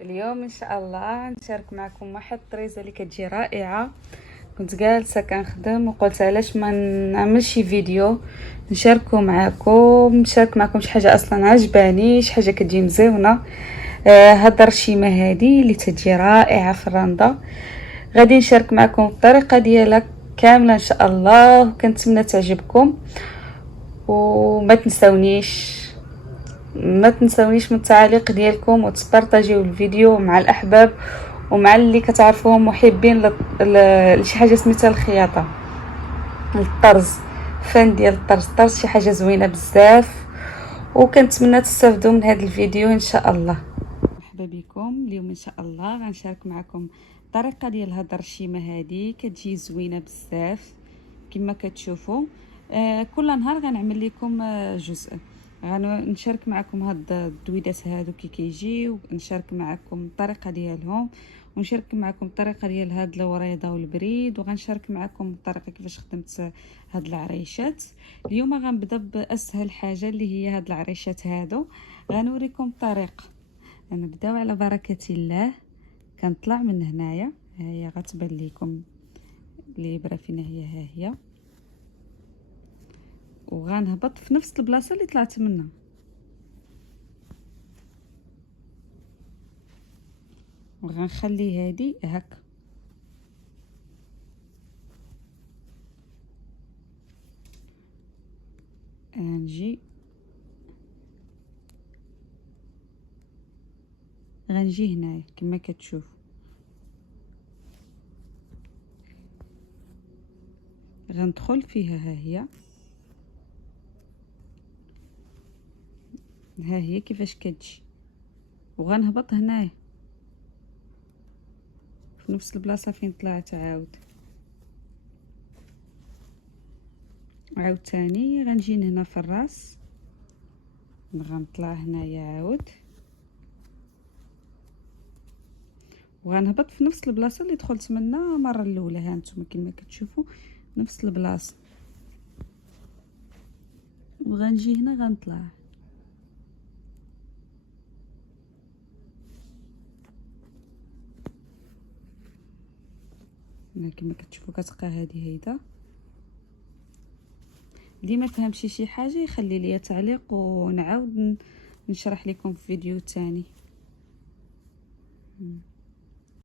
اليوم ان شاء الله نشارك معكم واحد الطريزه اللي كتجي رائعه. كنت جالسه كنخدم وقلت علاش ما نعملش شي فيديو نشارك معكم شي حاجه اصلا عجباني، شي حاجه كتجي مزيونه. هاد الرشيمه هادي اللي تجي رائعه في الرنده، غادي نشارك معكم الطريقه ديالها كامله ان شاء الله، وكنتمنى تعجبكم. وما تنسونيش ما تنسونيش من التعاليق ديالكم، وتبارطاجيو الفيديو مع الاحباب ومع اللي كتعرفوهم محبين لشي حاجه سميتها الخياطه، الطرز، فن ديال الطرز شي حاجه زوينه بزاف، وكنتمنى تستافدوا من هذا الفيديو ان شاء الله. مرحبا بكم. اليوم ان شاء الله غنشارك معكم الطريقه ديال هاد الرشيمه هادي، كتجي زوينه بزاف كما كتشوفوا. كل نهار غنعمل لكم جزء. غنشارك معكم هاد الدويدات هادو كي كيجيو، ونشارك معكم الطريقه ديالهم، ونشارك معكم الطريقه ديال هاد الوريضه والبريد، وغنشارك معكم الطريقه كيفاش خدمت هاد العريشات. اليوم غنبدا باسهل حاجه اللي هي هاد العريشات هادو. غنوريكم الطريقه. نبداو على بركه الله. كنطلع من هنايا، ها هي غتبان لكم الابره فين ها هي، وغنهبط في نفس البلاصه اللي طلعت منها. وغنخلي هادي هكا. غنجي هنايا كما كتشوف، غندخل فيها. ها هي كيفاش كتجي، وغنهبط هنايا في نفس البلاصه فين طلعت. عاود تاني غنجي هنا في الراس، غنطلع هنايا عاود، وغنهبط في نفس البلاصه اللي دخلت منها المره الاولى. ها نتوما كما كتشوفوا نفس البلاصه، وغنجي هنا غنطلع. كما كتشوفوا كتبقى هذه هيدا. اللي ما فهمش شي حاجه يخلي لي تعليق ونعاود نشرح لكم في فيديو تاني.